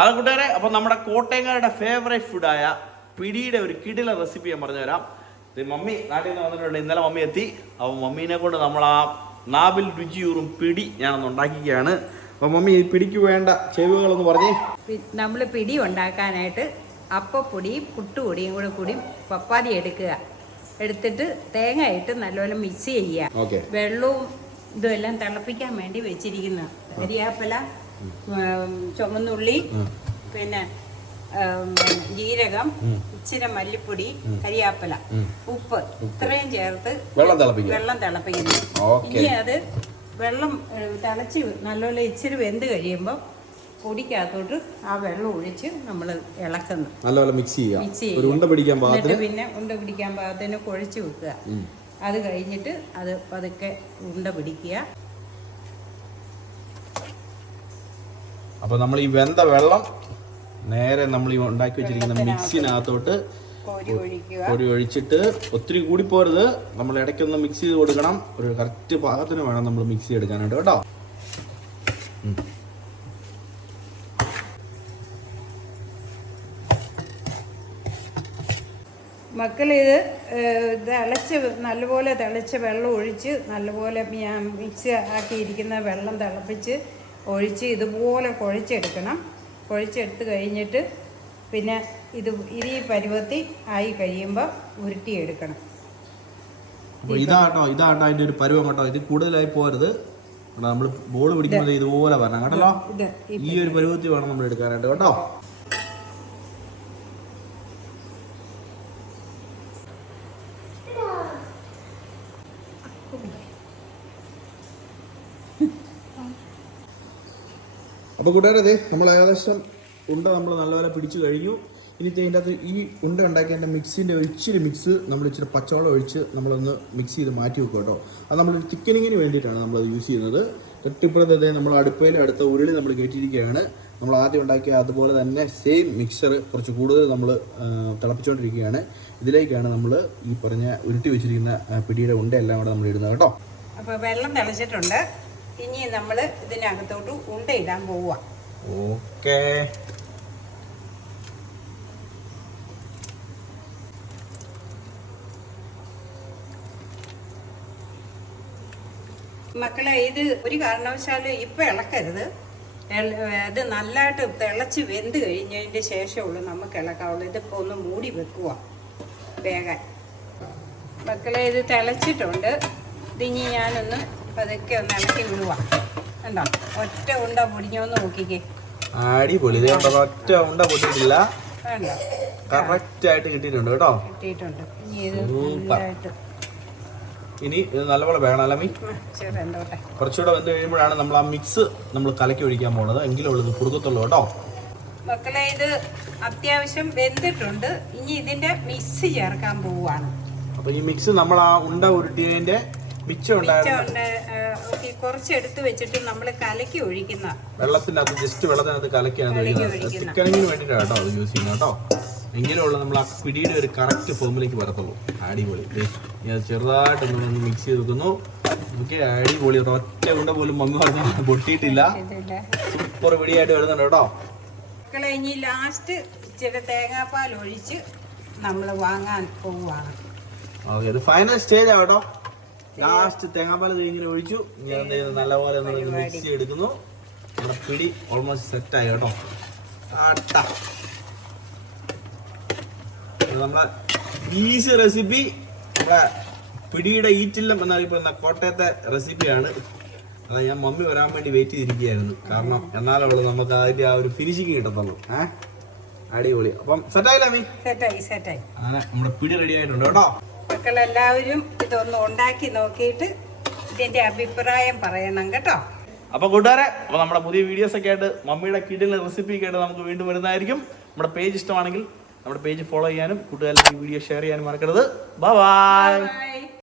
അത് കൂട്ടുകാരെ അപ്പം നമ്മുടെ കോട്ടയംകാരുടെ ഫേവറേറ്റ് ഫുഡായ പിടിയുടെ ഒരു കിടില റെസിപ്പി ഞാൻ പറഞ്ഞുതരാം. ഇത് മമ്മി നാട്ടിൽ നിന്ന് വന്നിട്ടുണ്ട്. ഇന്നലെ മമ്മി എത്തി. അപ്പോൾ മമ്മീനെ കൊണ്ട് നമ്മൾ ആ നാവിൽ രുചിയൂറും പിടി ഞാനൊന്ന് ഉണ്ടാക്കിക്കുകയാണ്. അപ്പം മമ്മി ഈ പിടിക്ക് വേണ്ട ചേവുകളെന്ന് പറഞ്ഞേ. നമ്മൾ പിടി ഉണ്ടാക്കാനായിട്ട് അപ്പപ്പൊടിയും പുട്ടുപൊടിയും കൂടെ കൂടി പപ്പാതി എടുക്കുക. എടുത്തിട്ട് തേങ്ങ ഇട്ട് നല്ലപോലെ മിക്സ് ചെയ്യുക. വെള്ളവും ഇതും എല്ലാം തിളപ്പിക്കാൻ വേണ്ടി വെച്ചിരിക്കുന്ന. കരിയാപ്പല ഉം, ചുമന്നുള്ളി പിന്നെ ജീരകം ഇച്ചിരി മല്ലിപ്പൊടി കരിയാപ്പല ഉപ്പ് ഇത്രയും ചേർത്ത് വെള്ളം തിളപ്പിക്കുന്നു. ഇനി അത് വെള്ളം തിളച്ച് നല്ലപോലെ ഇച്ചിരി വെന്ത് കഴിയുമ്പോൾ പൊടിക്കകത്തോട്ട് ആ വെള്ളം ഒഴിച്ച് നമ്മൾ ഇളക്കുന്നു. നല്ലപോലെ മിക്സ് ചെയ്യുക. മിക്സ് ചെയ്യുക. ഒരു ഉണ്ട പിടിക്കാൻ എന്നിട്ട് പിന്നെ ഉണ്ട പിടിക്കാൻ പാകത്തിന് കുഴച്ച് വെക്കുക. അത് കഴിഞ്ഞിട്ട് അത് പതുക്കെ ഉണ്ട പിടിക്കുക. അപ്പോൾ നമ്മൾ ഈ വെന്ത വെള്ളം നേരെ നമ്മൾ ഈ ഉണ്ടാക്കി വെച്ചിരിക്കുന്ന മിക്സിനകത്തോട്ട് പൊടി ഒഴിച്ചിട്ട് ഒത്തിരി കൂടി പോരുത്. നമ്മൾ ഇടയ്ക്കൊന്ന് മിക്സ് ചെയ്ത് കൊടുക്കണം. ഒരു കറക്റ്റ് പാകത്തിന് വേണം നമ്മൾ മിക്സ് ചെയ്തെടുക്കാനായിട്ട് കേട്ടോ. മക്കൾ ഇത് തിളച്ച് നല്ലപോലെ തിളച്ച് വെള്ളം ഒഴിച്ച് നല്ലപോലെ മിക്സ് ആക്കിയിരിക്കുന്ന വെള്ളം തിളപ്പിച്ച് ഒഴിച്ച് ഇതുപോലെ കുഴച്ചെടുക്കണം. കുഴച്ചെടുത്ത് കഴിഞ്ഞിട്ട് പിന്നെ ഇത് ഇരി പരുവത്തി ആയി കഴിയുമ്പോൾ ഉരുട്ടിയെടുക്കണം. ഇതാട്ടോ ഇതാട്ടോ അതിന്റെ ഒരു പരുവം കേട്ടോ. ഇത് കൂടുതലായി പോരുത്. നമ്മൾ ബോൾ പിടിക്കുമ്പോൾ ഇതുപോലെ വരണം കേട്ടോ. ഈ ഒരു പരുവത്തിൽ വേണം നമ്മൾ എടുക്കാനായിട്ട് കേട്ടോ. അപ്പോൾ കൂട്ടുകാരെ അതെ നമ്മൾ ഏകദേശം ഉണ്ട നമ്മൾ നല്ലപോലെ പിടിച്ചു കഴിഞ്ഞു. ഇനി ഇതിന്റെ അകത്ത് ഈ ഉണ്ട ഉണ്ടാക്കിയതിന്റെ മിക്സിന്റെ ഇച്ചിരി മിക്സ് നമ്മൾ ഇച്ചിരി പച്ചവെള്ളം ഒഴിച്ച് നമ്മളൊന്ന് മിക്സ് ചെയ്ത് മാറ്റി വെക്കും കേട്ടോ. അത് നമ്മൾ തിക്കനിങ്ങിന് വേണ്ടിയിട്ടാണ് നമ്മളത് യൂസ് ചെയ്യുന്നത്. തൊട്ടിപ്പുറത്തെ നമ്മൾ അടുപ്പയിൽ അടുത്ത ഉരുളി നമ്മൾ കയറ്റിയിരിക്കുകയാണ്. നമ്മൾ ആദ്യം ഉണ്ടാക്കിയ അതുപോലെ തന്നെ സെയിം മിക്സർ കുറച്ച് കൂടുതൽ നമ്മൾ തിളപ്പിച്ചുകൊണ്ടിരിക്കുകയാണ് ഇതിലേക്കാണ് നമ്മൾ ഈ പറഞ്ഞ ഉരുട്ടി വെച്ചിരിക്കുന്ന പിടിയുടെ ഉണ്ട എല്ലാം കൂടെ നമ്മൾ ഇടുന്നത് കേട്ടോ. അപ്പോൾ വെള്ളം തിളച്ചിട്ടുണ്ട്. ഇനി നമ്മൾ ഇതിനകത്തോട്ട് ഉണ്ടയിടാൻ പോവുക. ഓക്കേ. മക്കളെ ഇത് ഒരു കാരണവശാലും ഇപ്പം ഇളക്കരുത്. ഇത് നല്ലതായിട്ട് തിളച്ച് വെന്ത് കഴിഞ്ഞതിന്റെ ശേഷമുള്ളൂ നമുക്ക് ഇളക്കാവുള്ളൂ. ഇതിപ്പോ ഒന്ന് മൂടി വെക്കുക വേഗം. മക്കളെ ഇത് തിളച്ചിട്ടുണ്ട്. ഇതിനി ഞാനൊന്ന് പതുക്കെ ഒന്ന് ഇളക്കി വിടുക കണ്ടോ? ഒറ്റ ഉണ്ട പൊടിഞ്ഞോന്ന് നോക്കിക്കേ. അടിപൊളി. ഒറ്റ ഉണ്ട പൊട്ടിയിട്ടില്ല. കറക്റ്റ് ആയിട്ട് കിട്ടിയിട്ടുണ്ട് കേട്ടോ. കിട്ടിയിട്ടുണ്ട്. ഇനി ഇത് നല്ലതായിട്ട് ഇനി ഇത് നല്ലപോലെ വേണം ചെറുതോട്ടെ. കുറച്ചുകൂടെ വെന്ത് കഴിയുമ്പോഴാണ് നമ്മൾ ആ മിക്സ് നമ്മൾ കലക്കി ഒഴിക്കാൻ പോകുന്നത്. എങ്കിലും ഉള്ളത് കുറുക്കത്തുള്ളൂ കേട്ടോ. മക്കളെ ഇത് അത്യാവശ്യം വെന്തിട്ടുണ്ട്. ഇനി ഇതിന്റെ മിക്സ് ചേർക്കാൻ പോവാണ് അപ്പൊ ഈ മിക്സ് നമ്മൾ ആ ഉണ്ട ഉരുട്ടിയതിന്റെ മിച്ചമുണ്ട്. കുറച്ച് എടുത്ത് വെച്ചിട്ട് നമ്മൾ കലക്കി ഒഴിക്കുന്ന. വെള്ളത്തിന്റെ അകത്ത് ജസ്റ്റ് വെള്ളത്തിനകത്ത് കലക്കിയാണ് കലക്കി ഒഴിക്കുന്നത്. ഒഴിക്കുന്ന. ചിക്കനിങ്ങിന് വേണ്ടിയിട്ടാണ് കേട്ടോ അത് യൂസ് ചെയ്യുന്നത് കേട്ടോ. എങ്കിലും ഉള്ള നമ്മൾ ആ പിടിയുടെ ഒരു കറക്റ്റ് ഫോമിലേക്ക് വരത്തുള്ളൂ. അടിപൊളി. ഞാൻ ചെറുതായിട്ട് ഒന്ന് മിക്സ് ചെയ്ത് വെക്കുന്നു. നമുക്ക് അടിപൊളി. ഒറ്റ ഉണ്ട പോലും മങ്ങ് പറഞ്ഞു പൊട്ടിയിട്ടില്ല. സൂപ്പർ പിടിയായിട്ട് വരുന്നുണ്ട് കേട്ടോ. മക്കളെ ഇനി ലാസ്റ്റ് ഇച്ചിരി തേങ്ങാപ്പാൽ ഒഴിച്ച് നമ്മൾ വാങ്ങാൻ പോവുകയാണ്. ഓക്കെ ഇത് ഫൈനൽ സ്റ്റേജ് ആവട്ടോ. ലാസ്റ്റ് തേങ്ങാപ്പാൽ ഇങ്ങനെ ഒഴിച്ചു. ഞാൻ എന്ത് ചെയ്യുന്നു നല്ലപോലെ മിക്സ് എടുക്കുന്നു നമ്മുടെ പിടി ഓൾമോസ്റ്റ് സെറ്റ് ആയി കേട്ടോ. ആട്ട. നമ്മളെ ഈസി റെസിപ്പി നമ്മളെ പിടിയുടെ ഈറ്റില്ലം എന്നറിയപ്പെടുന്ന കോട്ടയത്തെ റെസിപ്പിയാണ് അതാ ഞാൻ മമ്മി വരാൻ വേണ്ടി വെയിറ്റ് ചെയ്തിരിക്കുകയായിരുന്നു. കാരണം എന്നാലുള്ളൂ നമുക്ക് അതിന്റെ ആ ഒരു ഫിനിഷിങ് കിട്ടത്തുള്ളൂ. ഏഹ് അടിപൊളി. അപ്പം സെറ്റായില്ല മീ സെറ്റായി സെറ്റായി അങ്ങനെ നമ്മുടെ പിടി റെഡി ആയിട്ടുണ്ട് കേട്ടോ. മക്കളെല്ലാവരും ഇതൊന്ന് ഉണ്ടാക്കി നോക്കിയിട്ട് ഇതിന്റെ അഭിപ്രായം പറയണം കേട്ടോ. അപ്പൊ കൂട്ടുകാരെ അപ്പൊ നമ്മുടെ പുതിയ വീഡിയോസ് ഒക്കെ ആയിട്ട് മമ്മിയുടെ കിഡിലെ റെസിപ്പി ഒക്കെ ആയിട്ട് നമുക്ക് വീണ്ടും വരുന്നതായിരിക്കും. നമ്മുടെ പേജ് ഇഷ്ടമാണെങ്കിൽ നമ്മുടെ പേജ് ഫോളോ ചെയ്യാനും കൂട്ടുകാരിലേക്ക് ഈ വീഡിയോ ഷെയർ ചെയ്യാനും മറക്കരുത്. Bye bye